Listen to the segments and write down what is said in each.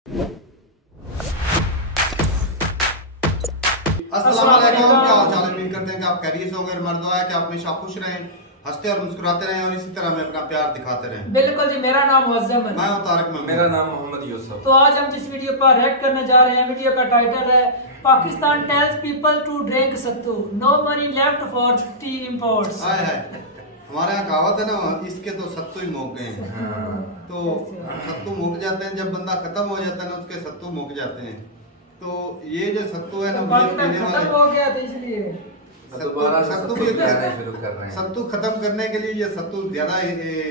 अस्सलाम वालेकुम, क्या हाल चाल है? उम्मीद करते हैं कि आप खैरियत से होंगे। हमारी दुआ है कि आप हमेशा खुश रहें, हंसते और मुस्कुराते रहें और इसी तरह हमें अपना प्यार दिखाते रहें। बिल्कुल जी, मेरा नाम मुअज्जम है। मैं हूं तारिक महमूद। मेरा नाम मोहम्मद यूसुफ। तो आज हम जिस वीडियो पर रिएक्ट करने जा रहे हैं, वीडियो का टाइटल है Pakistan tells people to drink sattu, no money left for tea imports. हमारे यहाँ कहावत है ना, इसके तो सत्तू ही मुक गए हैं। तो सत्तू मुक जाते हैं, जब बंदा खत्म हो जाता है ना उसके सत्तू मुक जाते हैं। तो ये जो सत्तू है ना, खत्म हो गया था इसलिए सत्तू खत्म करने के लिए, ये सत्तू ज्यादा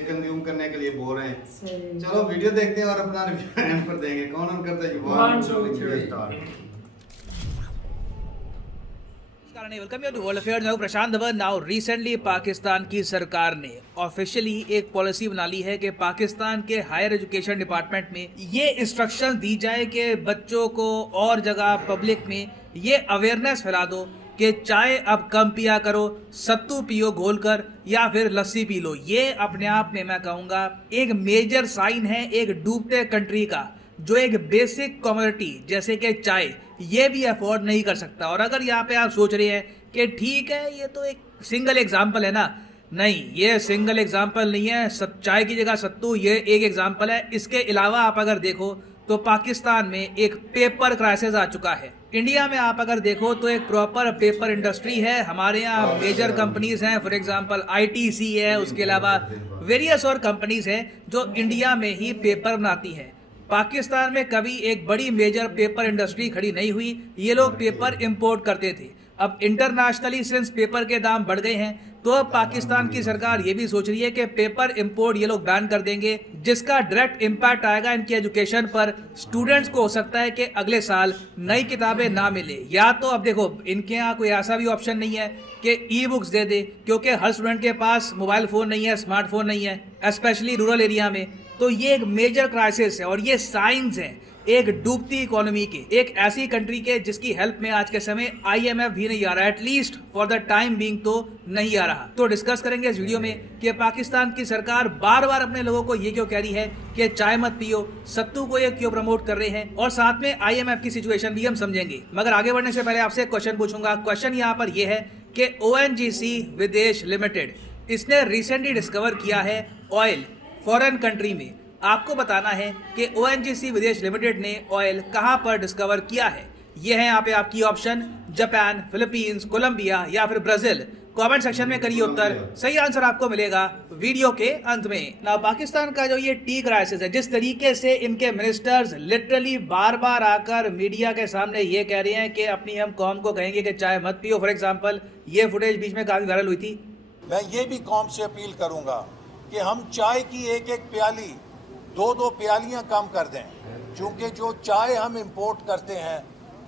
कंज्यूम करने के लिए बोल रहे हैं। चलो वीडियो देखते हैं और अपना रिव्यू पर देंगे। कौन करता है? Welcome you to world affairs. मैं प्रशांत धवन। नाउ रिसेंटली पाकिस्तान की सरकार ने ऑफिशियली एक पॉलिसी बना ली है कि पाकिस्तान के हायर एजुकेशन डिपार्टमेंट में ये इंस्ट्रक्शन दी जाए कि बच्चों को और जगह पब्लिक में ये अवेयरनेस फैला दो कि चाय अब कम पिया करो, सत्तू पियो घोलकर या फिर लस्सी पी लो। ये अपने आप में मैं कहूँगा एक मेजर साइन है एक डूबते कंट्री का, जो एक बेसिक कमोडिटी जैसे कि चाय ये भी अफोर्ड नहीं कर सकता। और अगर यहाँ पे आप सोच रहे हैं कि ठीक है ये तो एक सिंगल एग्जाम्पल है ना, नहीं, ये सिंगल एग्जाम्पल नहीं है। चाय की जगह सत्तू ये एक एग्जाम्पल है। इसके अलावा आप अगर देखो तो पाकिस्तान में एक पेपर क्राइसिस आ चुका है। इंडिया में आप अगर देखो तो एक प्रॉपर पेपर इंडस्ट्री है। हमारे यहाँ मेजर कंपनीज हैं, फॉर एग्जांपल आईटीसी है, उसके अलावा वेरियस और कंपनीज हैं जो इंडिया में ही पेपर बनाती हैं। पाकिस्तान में कभी एक बड़ी मेजर पेपर इंडस्ट्री खड़ी नहीं हुई। ये लोग पेपर इंपोर्ट करते थे। अब इंटरनेशनली सिंस पेपर के दाम बढ़ गए हैं तो अब पाकिस्तान की सरकार ये भी सोच रही है कि पेपर इंपोर्ट ये लोग बैन कर देंगे, जिसका डायरेक्ट इम्पैक्ट आएगा इनकी एजुकेशन पर। स्टूडेंट्स को हो सकता है कि अगले साल नई किताबें ना मिले, या तो अब देखो इनके यहाँ कोई ऐसा भी ऑप्शन नहीं है कि ई बुक्स दे दे, क्योंकि हर स्टूडेंट के पास मोबाइल फ़ोन नहीं है, स्मार्टफोन नहीं है, स्पेशली रूरल एरिया में। तो ये एक मेजर क्राइसिस है और ये साइंस हैं एक डूबती इकोनॉमी के, एक ऐसी कंट्री के जिसकी हेल्प में आज के समय आईएमएफ भी नहीं आ रहा, at least for the time being तो नहीं आ रहा। तो डिस्कस करेंगे इस वीडियो में कि पाकिस्तान की सरकार बार बार अपने लोगों को ये क्यों कह रही है कि चाय मत पियो, सत्तू को ये क्यों प्रमोट कर रहे हैं, और साथ में आईएमएफ की सिचुएशन भी हम समझेंगे। मगर आगे बढ़ने से पहले आपसे क्वेश्चन पूछूंगा। क्वेश्चन यहाँ पर यह है कि ओएनजीसी विदेश लिमिटेड इसने रिसेंटली डिस्कवर किया है ऑयल फॉरेन कंट्री में। आपको बताना है कि ओएनजीसी विदेश लिमिटेड ने ऑयल कहां पर डिस्कवर किया है। ये है यहाँ पे आपकी ऑप्शन, जापान, फिलीपींस, कोलंबिया या फिर ब्राजील। कमेंट सेक्शन में करिए उत्तर, सही आंसर आपको मिलेगा वीडियो के अंत में। ना पाकिस्तान का जो ये टी क्राइसिस है, जिस तरीके से इनके मिनिस्टर्स लिटरली बार बार आकर मीडिया के सामने ये कह रहे हैं कि अपनी हम कौम को कहेंगे कि चाय मत पियो। फॉर एग्जाम्पल ये फुटेज बीच में काफी वायरल हुई थी। मैं ये भी कौम से अपील करूंगा कि हम चाय की एक एक प्याली, दो प्यालियां कम कर दें, क्योंकि जो चाय हम इंपोर्ट करते हैं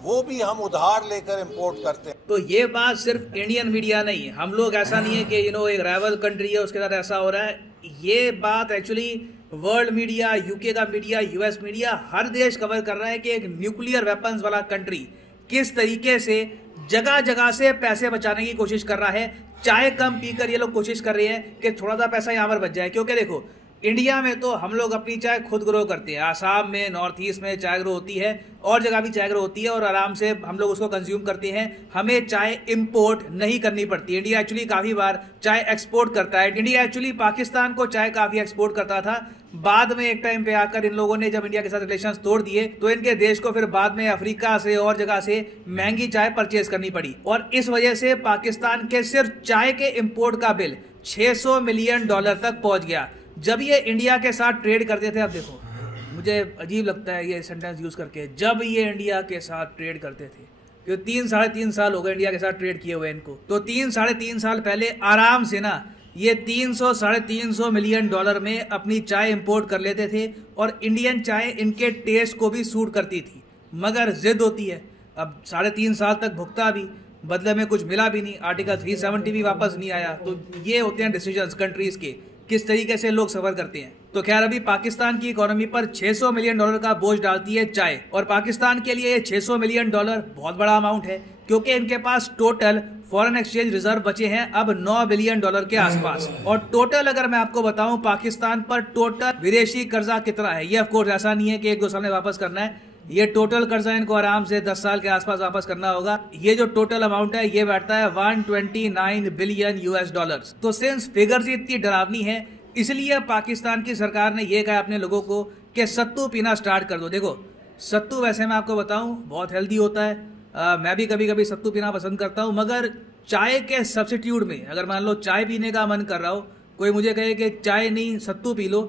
वो भी हम उधार लेकर इंपोर्ट करते हैं। तो ये बात सिर्फ इंडियन मीडिया नहीं है, हम लोग ऐसा नहीं है कि एक राइवल कंट्री है उसके साथ ऐसा हो रहा है। ये बात एक्चुअली वर्ल्ड मीडिया, यूके का मीडिया, यूएस मीडिया, हर देश कवर कर रहा है कि एक न्यूक्लियर वेपन्स वाला कंट्री किस तरीके से जगह जगह से पैसे बचाने की कोशिश कर रहा है। चाय कम पीकर ये लोग कोशिश कर रहे हैं कि थोड़ा सा पैसा यहाँ पर बच जाए, क्योंकि देखो इंडिया में तो हम लोग अपनी चाय खुद ग्रो करते हैं। आसाम में, नॉर्थ ईस्ट में चाय ग्रो होती है और जगह भी चाय ग्रो होती है और आराम से हम लोग उसको कंज्यूम करते हैं। हमें चाय इंपोर्ट नहीं करनी पड़ती। इंडिया एक्चुअली काफ़ी बार चाय एक्सपोर्ट करता है। इंडिया एक्चुअली पाकिस्तान को चाय काफ़ी एक्सपोर्ट करता था। बाद में एक टाइम पे आकर इन लोगों ने जब इंडिया के साथ रिलेशंस तोड़ दिए तो इनके देश को फिर बाद में अफ्रीका से और जगह से महंगी चाय परचेज करनी पड़ी, और इस वजह से पाकिस्तान के सिर्फ चाय के इंपोर्ट का बिल $600 मिलियन तक पहुंच गया जब ये इंडिया के साथ ट्रेड करते थे। अब देखो मुझे अजीब लगता है ये सेंटेंस यूज करके, जब ये इंडिया के साथ ट्रेड करते थे, क्यों 3-3.5 साल हो गए इंडिया के साथ ट्रेड किए हुए इनको। तो 3-3.5 साल पहले आराम से ना ये 300-350 मिलियन डॉलर में अपनी चाय इंपोर्ट कर लेते थे और इंडियन चाय इनके टेस्ट को भी सूट करती थी। मगर जिद होती है, अब 3.5 साल तक भुगता भी, बदले में कुछ मिला भी नहीं, आर्टिकल 370 भी वापस नहीं आया। तो ये होते हैं डिसीजंस कंट्रीज के, किस तरीके से लोग सफर करते हैं। तो खैर अभी पाकिस्तान की इकोनॉमी पर $600 मिलियन का बोझ डालती है चाय, और पाकिस्तान के लिए ये $600 मिलियन बहुत बड़ा अमाउंट है, क्योंकि इनके पास टोटल फॉरेन एक्सचेंज रिजर्व बचे हैं अब $9 बिलियन के आसपास। और टोटल अगर मैं आपको बताऊं पाकिस्तान पर टोटल विदेशी कर्जा कितना है, ये ऑफकोर्स ऐसा नहीं है कि 1-2 साल में वापस करना है, ये टोटल कर्जा इनको आराम से 10 साल के आसपास वापस करना होगा। ये जो टोटल अमाउंट है ये बैठता है $129 बिलियन। तो सिंस फिगर्स इतनी डरावनी है, इसलिए पाकिस्तान की सरकार ने ये कहा अपने लोगों को कि सत्तू पीना स्टार्ट कर दो। देखो सत्तू वैसे मैं आपको बताऊं बहुत हेल्दी होता है, मैं भी कभी कभी सत्तू पीना पसंद करता हूं, मगर चाय के सब्सिट्यूट में अगर मान लो चाय पीने का मन कर रहा हो, कोई मुझे कहे कि चाय नहीं सत्तू पी लो,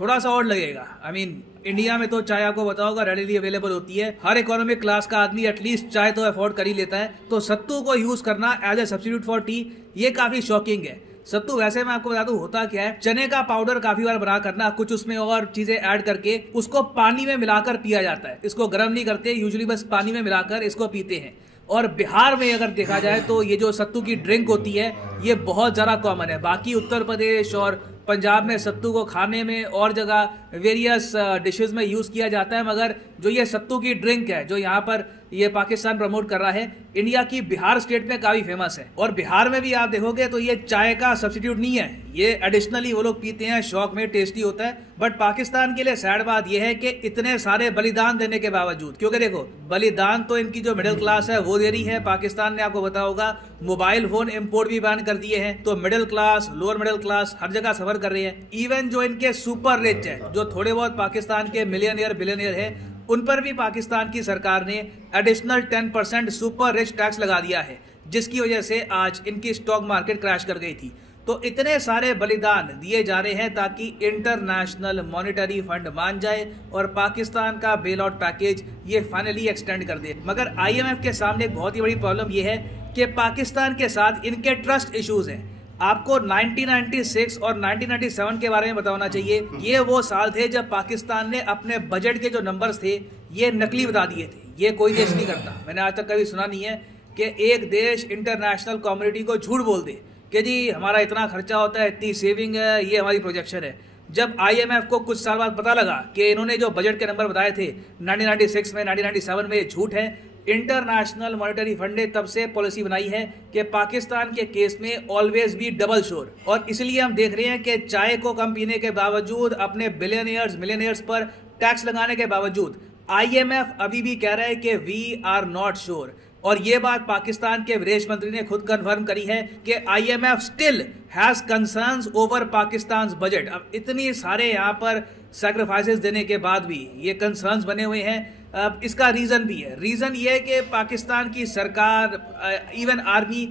थोड़ा सा और लगेगा। आई मीन इंडिया में तो चाय आपको बताओगा रेडिली अवेलेबल होती है, हर इकोनॉमिक क्लास का आदमी एटलीस्ट चाय तो अफोर्ड कर ही लेता है, तो सत्तू को यूज करना as a substitute for tea ये काफी शॉकिंग है। सत्तू वैसे मैं आपको बता दूं होता क्या है, चने का पाउडर काफी बार बना करना, कुछ उसमें और चीजें ऐड करके उसको पानी में मिलाकर पिया जाता है, इसको गर्म नहीं करते, यूजुअली बस पानी में मिलाकर इसको पीते हैं। और बिहार में अगर देखा जाए तो ये जो सत्तू की ड्रिंक होती है ये बहुत ज़्यादा कॉमन है। बाकी उत्तर प्रदेश और पंजाब में सत्तू को खाने में और जगह वेरियस डिशेस में यूज़ किया जाता है, मगर जो ये सत्तू की ड्रिंक है जो यहाँ पर ये पाकिस्तान प्रमोट कर रहा है, इंडिया की बिहार स्टेट में काफ़ी फेमस है। और बिहार में भी आप देखोगे तो ये चाय का सब्सिट्यूट नहीं है, ये एडिशनली वो लोग पीते हैं, शौक में, टेस्टी होता है। बट पाकिस्तान के लिए सैड बात यह है कि इतने सारे बलिदान देने के बावजूद, क्योंकि देखो बलिदान तो इनकी जो मिडिल क्लास है वो दे रही है। पाकिस्तान ने आपको पता होगा मोबाइल फोन इंपोर्ट भी बैन कर दिए हैं, तो middle class, lower middle class हर जगह सफर कर रहे हैं। इवन जो इनके सुपर रिच है, जो थोड़े बहुत पाकिस्तान के मिलियनियर बिलियनियर है, उन पर भी पाकिस्तान की सरकार ने एडिशनल 10% सुपर रिच टैक्स लगा दिया है, जिसकी वजह से आज इनकी स्टॉक मार्केट क्रैश कर गई थी। तो इतने सारे बलिदान दिए जा रहे हैं ताकि इंटरनेशनल मॉनेटरी फंड मान जाए और पाकिस्तान का बेल आउट पैकेज ये फाइनली एक्सटेंड कर दे। मगर IMF के सामने एक बहुत ही बड़ी प्रॉब्लम ये है कि पाकिस्तान के साथ इनके ट्रस्ट इश्यूज हैं। आपको 1996 और 1997 के बारे में बताना चाहिए, ये वो साल थे जब पाकिस्तान ने अपने बजट के जो नंबर्स थे ये नकली बता दिए थे। ये कोई देश नहीं करता, मैंने आज तक कभी सुना नहीं है कि एक देश इंटरनेशनल कम्युनिटी को झूठ बोल दे कि जी हमारा इतना खर्चा होता है, इतनी सेविंग है, ये हमारी प्रोजेक्शन है। जब IMF को कुछ साल बाद पता लगा कि इन्होंने जो बजट के नंबर बताए थे 1996 में, 1997 में, ये झूठ है, इंटरनेशनल मॉनेटरी फंड ने तब से पॉलिसी बनाई है कि पाकिस्तान के केस में ऑलवेज बी डबल श्योर। और इसलिए हम देख रहे हैं कि चाय को कम पीने के बावजूद, अपने बिलियनियर्स मिलियनियर्स पर टैक्स लगाने के बावजूद IMF अभी भी कह रहा है कि वी आर नॉट श्योर। और ये बात पाकिस्तान के विदेश मंत्री ने खुद कंफर्म करी है कि IMF still has concerns over Pakistan budget. अब इतनी सारे यहाँ पर सैक्रिफाइसेस देने के बाद भी ये कंसर्न्स बने हुए हैं। अब इसका रीजन भी है, रीजन ये है कि पाकिस्तान की सरकार, इवन आर्मी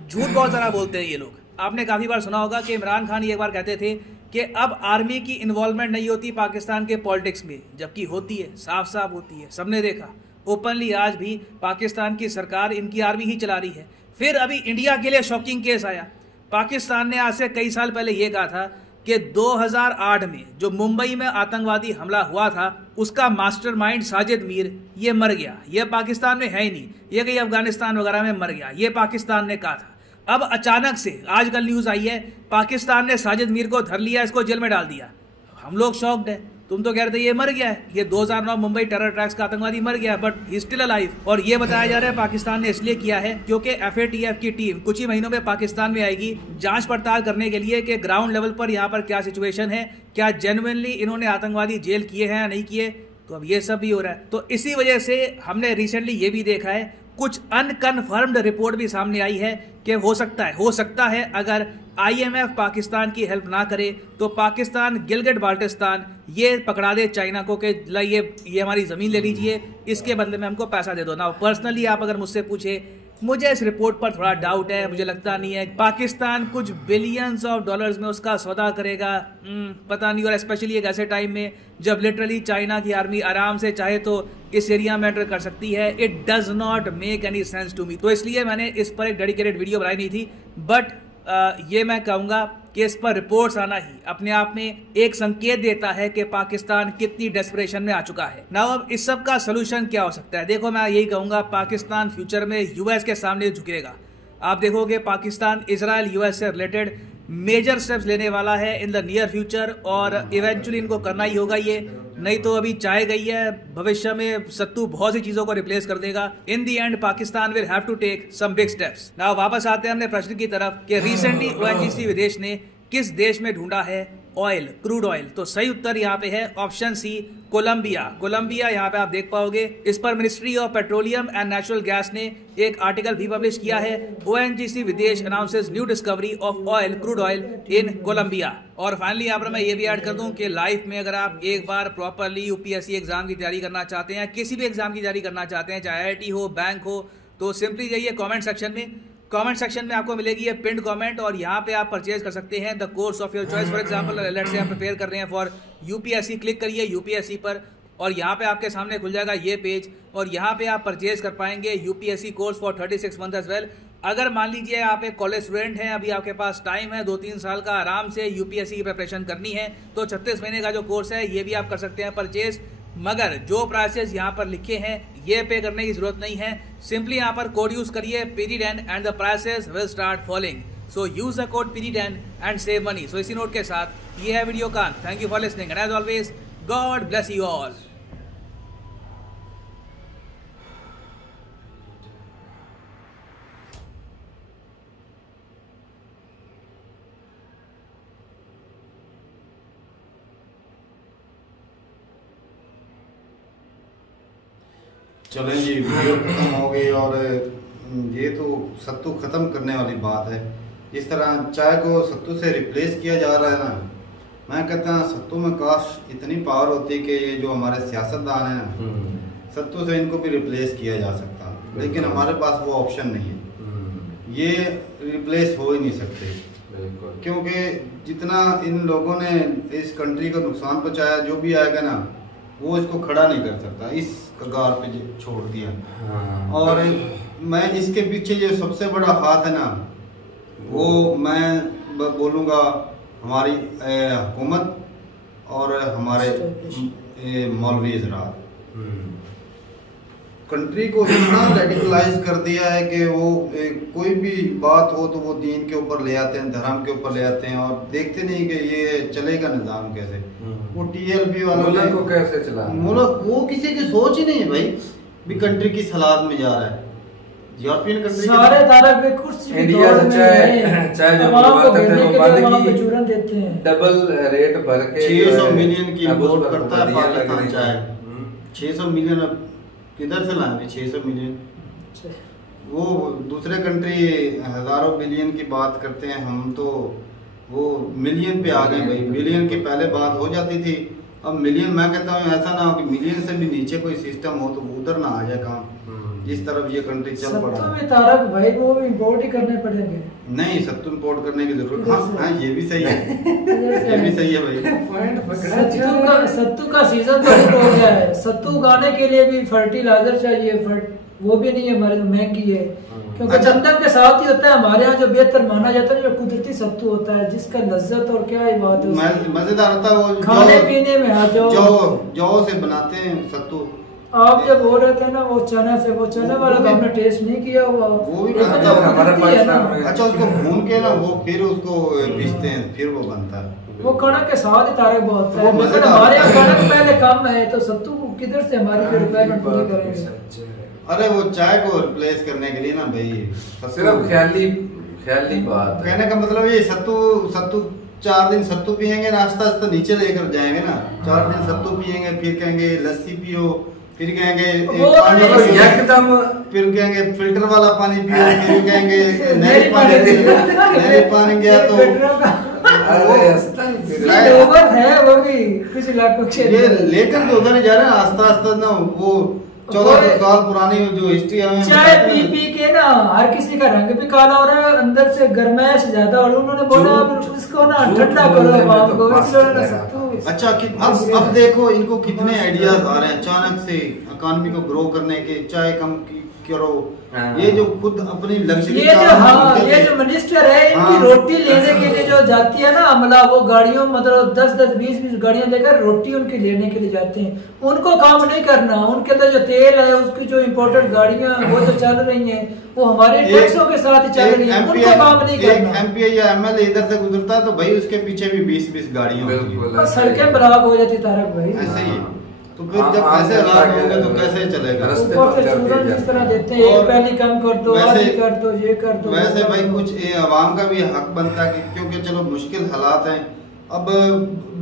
झूठ बहुत ज़्यादा बोलते हैं ये लोग। आपने काफ़ी बार सुना होगा कि इमरान खान एक बार कहते थे कि अब आर्मी की इन्वॉल्वमेंट नहीं होती पाकिस्तान के पॉलिटिक्स में, जबकि होती है, साफ साफ होती है, सबने देखा ओपनली। आज भी पाकिस्तान की सरकार इनकी आर्मी ही चला रही है। फिर अभी इंडिया के लिए शॉकिंग केस आया। पाकिस्तान ने आज से कई साल पहले ये कहा था कि 2008 में जो मुंबई में आतंकवादी हमला हुआ था उसका मास्टरमाइंड साजिद मीर ये मर गया, ये पाकिस्तान में है ही नहीं, ये कहीं अफगानिस्तान वगैरह में मर गया, ये पाकिस्तान ने कहा था। अब अचानक से आजकल न्यूज़ आई है पाकिस्तान ने साजिद मीर को धर लिया, इसको जेल में डाल दिया। हम लोग शॉक्ड है, तुम तो कह रहे थे ये मर गया है, ये 2009 मुंबई टेरर अटैक्स का आतंकवादी मर गया, बट ही स्टिल अलाइव। और ये बताया जा रहा है पाकिस्तान ने इसलिए किया है क्योंकि FATF की टीम कुछ ही महीनों में पाकिस्तान में आएगी जांच पड़ताल करने के लिए कि ग्राउंड लेवल पर यहाँ पर क्या सिचुएशन है, क्या जेन्युइनली इन्होंने आतंकवादी जेल किए हैं या नहीं किए। तो अब ये सब भी हो रहा है। तो इसी वजह से हमने रिसेंटली ये भी देखा है, कुछ अनकन्फर्म्ड रिपोर्ट भी सामने आई है कि हो सकता है अगर IMF पाकिस्तान की हेल्प ना करे तो पाकिस्तान गिलगिट बाल्टिस्तान ये पकड़ा दे चाइना को कि ये हमारी ज़मीन ले लीजिए, इसके बदले में हमको पैसा दे दो ना। पर्सनली आप अगर मुझसे पूछे, मुझे इस रिपोर्ट पर थोड़ा डाउट है, मुझे लगता नहीं है पाकिस्तान कुछ बिलियंस ऑफ डॉलर्स में उसका सौदा करेगा, पता नहीं। और स्पेशली एक ऐसे टाइम में जब लिटरली चाइना की आर्मी आराम से चाहे तो इस एरिया में एंटर कर सकती है। It does not make any sense to me. तो इसलिए मैंने इस पर एक डेडिकेटेड वीडियो बनाई नहीं थी, बट ये मैं कहूँगा कि इस पर रिपोर्ट्स आना ही अपने आप में एक संकेत देता है कि पाकिस्तान कितनी डेस्परेशन में आ चुका है। नाउ अब इस सब का सोल्यूशन क्या हो सकता है? देखो मैं यही कहूँगा, पाकिस्तान फ्यूचर में US के सामने झुकेगा। आप देखोगे पाकिस्तान इजराइल US से रिलेटेड मेजर स्टेप्स लेने वाला है इन द नियर फ्यूचर, और इवेंचुअली इनको करना ही होगा ये, नहीं तो अभी चाय गई है, भविष्य में सत्तू बहुत सी चीजों को रिप्लेस कर देगा। In the end Pakistan will have to take some big steps. Now वापस आते हैं अपने प्रश्न की तरफ कि रिसेंटली ओएनजीसी विदेश ने किस देश में ढूंढा है ऑयल, क्रूड ऑयल। तो सही उत्तर यहाँ पे है ऑप्शन सी, कोलंबिया। कोलंबिया यहाँ पे आप देख पाओगे। इस पर ministry of petroleum and natural gas ने एक आर्टिकल भी पब्लिश किया है, ONGC Videsh announces new discovery of oil, crude oil in Colombia. और फाइनली यहाँ पर मैं ये भी ऐड कर दूं कि लाइफ में अगर आप एक बार प्रॉपरली यूपीएससी एग्जाम की तैयारी करना चाहते हैं, किसी भी एग्जाम की तैयारी करना चाहते हैं, चाहे आईआईटी हो, बैंक हो, तो सिंपली जाइए कमेंट सेक्शन में। कमेंट सेक्शन में आपको मिलेगी ये पिंड कमेंट, और यहाँ पे आप परचेज कर सकते हैं the course of your choice. For example let's say आप प्रिपेयर कर रहे हैं फॉर यूपीएससी, क्लिक करिए यूपीएससी पर, और यहाँ पे आपके सामने खुल जाएगा ये पेज, और यहाँ पे आप परचेज कर पाएंगे UPSC course for 36 month as well. अगर मान लीजिए आप एक कॉलेज स्टूडेंट हैं, अभी आपके पास टाइम है 2-3 साल का आराम से यूपीएससी की प्रिपरेशन करनी है, तो 36 महीने का जो कोर्स है ये भी आप कर सकते हैं परचेज। मगर जो प्राइसेस यहाँ पर लिखे हैं ये पे करने की जरूरत नहीं है, सिंपली यहाँ पर कोड यूज करिए PDDEN and the prices will start falling. So use the code PDDEN and save money. सो इसी नोट के साथ ये है वीडियो का। Thank you for listening and as always God bless you all. चलें जी, वीडियो खत्म हो गई, और ये तो सत्तू खत्म करने वाली बात है। इस तरह चाय को सत्तू से रिप्लेस किया जा रहा है ना, मैं कहता हूँ सत्तू में काश इतनी पावर होती कि ये जो हमारे सियासतदान हैं ना, सत्तू से इनको भी रिप्लेस किया जा सकता, लेकिन हमारे पास वो ऑप्शन नहीं है। ये रिप्लेस हो ही नहीं सकते, क्योंकि जितना इन लोगों ने इस कंट्री को नुकसान पहुँचाया, जो भी आएगा ना वो इसको खड़ा नहीं कर सकता, इस कगार पे छोड़ दिया। और मैं इसके पीछे जो सबसे बड़ा हाथ है ना, वो मैं बोलूँगा हमारी हुकूमत और हमारे मौलवी हज़रात। कंट्री को इतना रेडिकलाइज कर दिया है कि वो कोई भी बात हो तो वो दीन के ऊपर ले आते हैं, धर्म के ऊपर ले आते हैं, और देखते नहीं कि ये चलेगा निज़ाम कैसे। वो टीएलपी वालों को कैसे चला मुल्क, वो किसी की सोच ही नहीं है भाई, भी कंट्री किस हालात में जा रहा है। यूरोपियन कंट्री सारे तारक पे कुर्सी की दौड़ में चाहे जो बात करते हैं वो बंद की चूरन देते हैं, डबल रेट भर के 600 मिलियन की इंपोर्ट करता है पाकिस्तान चाय। 600 मिलियन अब किधर से लाएंगे 600 मिलियन? वो दूसरे कंट्री हजारों बिलियन की बात करते हैं, हम तो वो मिलियन पे आ गए भाई। बिलियन की पहले बात हो जाती थी, अब मिलियन। मैं कहता हूँ ऐसा ना हो कि मिलियन से भी नीचे कोई सिस्टम हो तो उधर ना आ जाए काम, जिस तरफ ये कंट्री चल पड़ा है। तारक भाई वो भी इंपोर्ट ही करने पड़ेंगे। नहीं, सत्तू इंपोर्ट करने की जरूरत, हाँ ये भी सही है, ये भी सही है भाई। सत्तू का सीजन तो शुरू हो गया है, सत्तू उगाने के लिए भी फर्टिलाइजर चाहिए, वो भी नहीं है हमारे, महंगी है, क्योंकि चंदन के साथ ही होता है। हमारे यहाँ जो बेहतर माना जाता है जो कुदरती सत्तू होता है, जिसका लज्जत और क्या ही बात है, मजेदार होता है वो खाने पीने में। जौ से बनाते हैं सत्तू। आप जब हो रहे थे ना वो चना से, वो चना वाला तो हमने टेस्ट नहीं किया हुआ, वो भी हमारे पास। अच्छा, उसको भून के ना वो फिर उसको पीसते हैं, फिर वो बनता है। वो कणक के साथ ही तारे बहुत है, मगर हमारे यहाँ कणक पहले कम है, तो सत्तू किधर से हमारी रिक्वायरमेंट पूरी करेंगे? अरे वो चाय को रिप्लेस करने के लिए ना भाई, सिर्फ ख्याली बात। कहने का मतलब ये सत्तू 4 दिन सत्तू पियेंगे ना, आस्ता आस्ता नीचे लेकर जाएंगे ना। 4 दिन सत्तू पियेंगे, फिर कहेंगे लस्सी पियो, फिर कहेंगे एकदम, फिर कहेंगे फिल्टर वाला पानी पियो, फिर कहेंगे नहरी पानी गया तो वो भी कुछ इलाकों के ये लेकर तो उधर ही जा रहे हैं आस्ता आस्ता ना। वो 1400 साल पुरानी जो हिस्ट्री है, चाय पी पी के ना हर किसी का रंग भी काला हो रहा है, अंदर से गर्माइश ज्यादा, और उन्होंने बोला इसको ना ठंडा करो आपको। अच्छा, अब देखो इनको कितने आइडियाज आ रहे हैं अचानक से इकोनॉमी को ग्रो करने के। चाय करो। हाँ। ये जो खुद अपनी लग्जरी ये जो मिनिस्टर है इनकी रोटी लेने के लिए जो जाती है ना अमला, वो गाड़ियों मतलब 10-20 गाड़ियां लेकर रोटी उनकी लेने के लिए जाते हैं। उनको काम नहीं करना, उनके अंदर जो तेल है उसकी जो इम्पोर्टेड गाड़ियां वो जो चल रही हैं वो हमारे टैक्सों के साथ ही चल रही है, उनको काम नहीं करना। एमपी या एमएलए इधर से गुजरता है तो भाई उसके पीछे भी 20 गाड़ियां बिल्कुल सड़कें ब्लॉक हो जाती तारक भाई। ऐसे ही तो फिर जब ऐसे हालात होंगे तो कैसे चलेगा? ऊपर से चूरन जिस तरह देते हैं, एक पहली कम कर दो, आज कर दो, ये कर दो। वैसे भाई कुछ आवाम का भी हक बनता है क्योंकि चलो मुश्किल हालात हैं, अब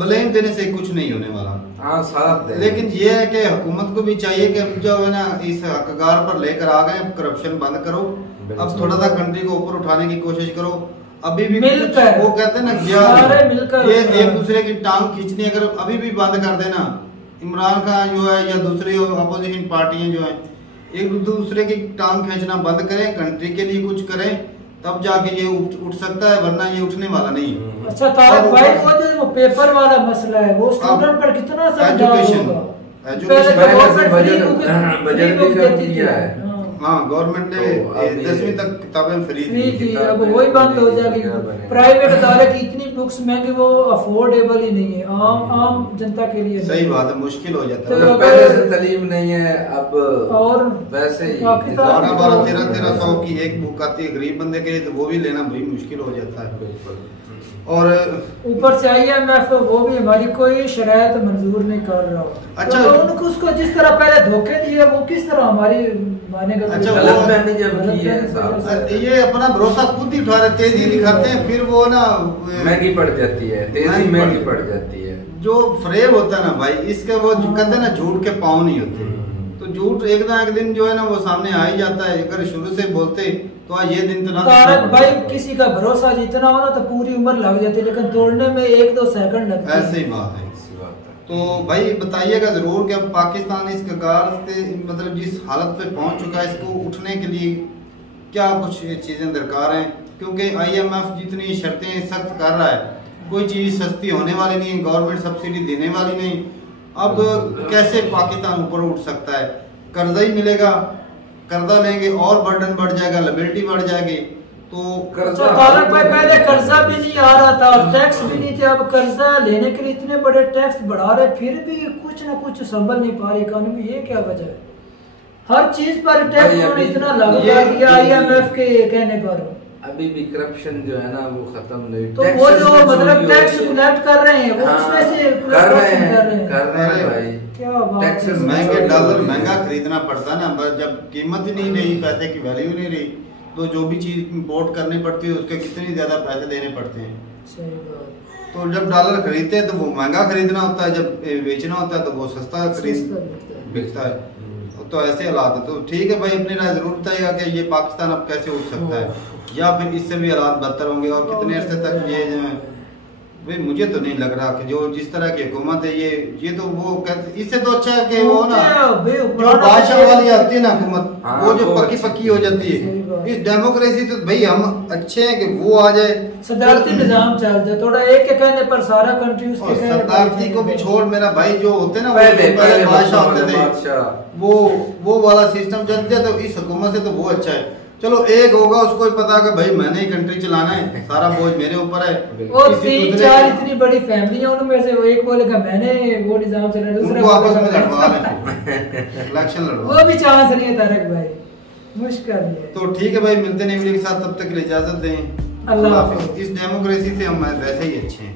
ब्लेम देने से कुछ नहीं होने वाला। हाँ साथ लेकिन ये है कि हुकूमत को भी चाहिए कि जो है ना इस हकदार पर लेकर आ गए, करप्शन बंद करो, अब थोड़ा सा कंट्री को ऊपर उठाने की कोशिश करो। अभी भी मिलकर वो कहते हैं ना ये एक दूसरे की टांग खींचनी, अगर अभी भी बंद कर देना, इमरान खान जो है या दूसरी अपोजिशन पार्टियां जो है एक दूसरे की टांग खींचना बंद करें, कंट्री के लिए कुछ करें, तब जाके ये उठ सकता है, वरना ये उठने वाला नहीं। अच्छा तारक भाई, वो जो पेपर वाला मसला है वो स्टूडेंट पर कितना सा एजुकेशन बजट भी कम किया है। हाँ गवर्नमेंट ने 10वीं तक किताबें फ्री थी, अब वही बंद हो जाएगी। प्राइवेट अदारे की इतनी बुक्स महंगी वो अफोर्डेबल ही नहीं है आम जनता के लिए। सही बात है, मुश्किल हो जाता है। तो पहले से तालीम नहीं है अब, और वैसे ही 1200-1300 की एक बुक आती है गरीब बंदे के लिए, तो वो भी लेना भाई मुश्किल हो जाता है। बिल्कुल। और ऊपर से IMF वो भी हमारी कोई शरायत मंजूर नहीं कर रहा। अच्छा तो उनको उसको जिस तरह पहले धोखे दिए वो किस तरह हमारी मानेगा? अच्छा ये अपना भरोसा खुद ही उठा रहे, तेजी दिखाते हैं, फिर वो ना महंगी पड़ जाती है, तेजी महंगी पड़ जाती है। जो फ्रेब होता है ना भाई, इसके वो कहते हैं ना झूठ के पाँव नहीं होते, तो झूठ एक ना एक दिन जो है ना वो सामने आ ही जाता है। अगर शुरू से बोलते तो ये दिन तो ना तारक भाई, किसी का भरोसा जितना हो ना तो पूरी उम्र लग जाती है, लेकिन तोड़ने में 1-2 सेकंड लगते हैं। ऐसे ही बात है। तो भाई बताइएगा जरूर कि अब पाकिस्तान इस कगार से मतलब जिस हालत पे पहुंच चुका है, इसको उठने के लिए क्या कुछ चीजें दरकार हैं, क्योंकि IMF जितनी शर्तें सख्त कर रहा है, कोई चीज सस्ती होने वाली नहीं, गवर्नमेंट सब्सिडी देने वाली नहीं। अब कैसे पाकिस्तान ऊपर उठ सकता है? कर्जा ही मिलेगा, कर्जा लेंगे और बर्डन बढ़ जाएगा, लायबिलिटी बढ़ जाएगी। तो कर्जा तारक भाई पहले कर्जा भी नहीं आ रहा था, टैक्स भी नहीं थे, अब कर्जा लेने के लिए इतने बड़े टैक्स बढ़ा रहे, फिर भी कुछ ना कुछ संभल नहीं पा रही इकोनॉमी। ये क्या वजह है? हर चीज पर टैक्स इतना लागू कर दिया IMF के कहने पर। अभी भी करप्शन जो है ना वो खत्म नहीं। तो वो जो मतलब टैक्स कलेक्ट कर रहे हैं वो उसमें से कर रहे हैं भाई। क्या बात टैक्स महंगे, डॉलर महंगा खरीदना पड़ता ना, जब कीमत ही नहीं रही, पैसे की वैल्यू नहीं रही, तो जो भी चीज इंपोर्ट करनी पड़ती है उसके कितनी ज्यादा पैसे देने पड़ते हैं। सही बात। तो जब डॉलर खरीदते हैं तो वो महंगा खरीदना होता है, जब बेचना होता है तो वो सस्ता बिकता है। तो ऐसे हालात है। तो ठीक है भाई, अपनी राय जरूर बताइएगा कि ये पाकिस्तान अब कैसे उठ सकता है, या फिर इससे भी हालात बदतर होंगे, और कितने अर्से तक ये भाई मुझे तो नहीं लग रहा कि जो जिस तरह की हुकूमत है ये तो वो कहते, इससे तो अच्छा है कि वो ना जो बादशाह वाली आती है ना हुकूमत, वो जो पक्की हो जाती है। इस डेमोक्रेसी तो भाई हम अच्छे हैं कि वो आ जाए, सदारती निजाम चल जाए, थोड़ा एक के कहने पर सारा कंट्री उसके कहने पर। सदारती को भी छोड़ मेरा भाई, जो होते ना पहले बादशाह होते थे, वो वाला सिस्टम चल जाए तो इस हुकूमत से तो वो अच्छा है। चलो एक होगा उसको ही पता कि भाई मैंने ही कंट्री चलाना है, सारा बोझ मेरे ऊपर है। और 3-4 इतनी बड़ी फैमिली है, उनमें से एक बोलेगा मैंने वो निजाम चलाना, दूसरा आपस में लड़वा लें, इलेक्शन लड़वा, वो भी चांस नहीं है तारक भाई, मुश्किल है। तो ठीक है भाई, मिलते नहीं वीडियो के साथ, तब तक के लिए इजाजत दें, अल्लाह हाफिज। इस डेमोक्रेसी से हम वैसे ही अच्छे हैं।